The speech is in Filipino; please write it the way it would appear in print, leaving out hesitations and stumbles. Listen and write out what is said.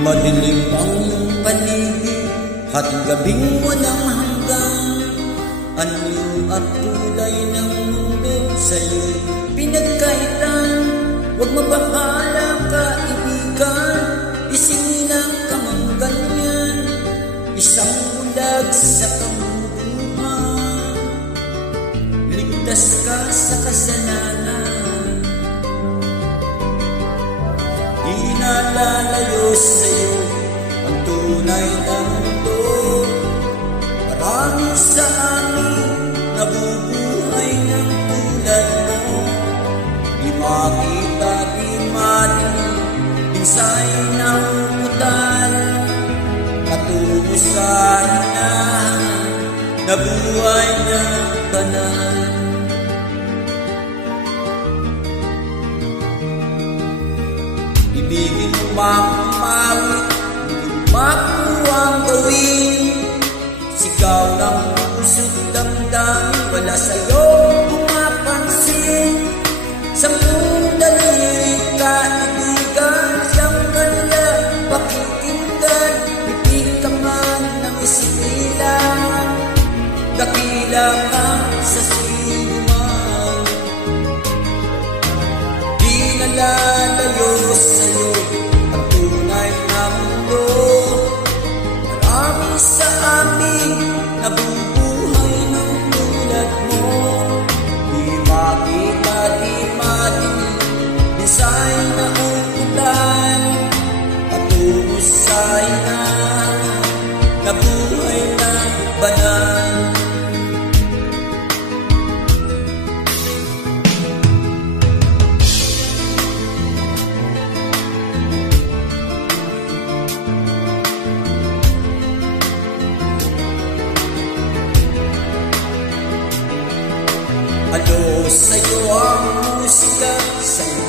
Madilim ang paligid, hating gabing walang hanggan. Anyo at kulay ng mundo sa'yo'y pinagkaitan. Huwag mabahala kaibigan, isilang ka mang ganyan. Isang bulag sa kamuduhan, ligtas ka sa kasalanan. Di nalalayo sa'yo ang tunay na mundo. Marami sa amin nabubuhay ng tulad mo. Di makita, di madinig, minsay ng utal. Patungo sa hinahan na buhay ng banal. Ibigin mo mamawit, makuwang gawin. Sigaw ng puso't damdamin, wala sa'yo pumapansin. Sampung daliri kaibigan, siyang kanya pakikinggan. Pipig ka man ng isilang, dakila ka sa sinuman. Di nalalayo sa'yo ang tunay na mundo. Marami sa amin nabubuhay ng tulad mo. Di makita, di madinig, minsay na uulan. Patungo sa hinahan na buhay ng banal. Ano sa'yo ang musika, sa'yo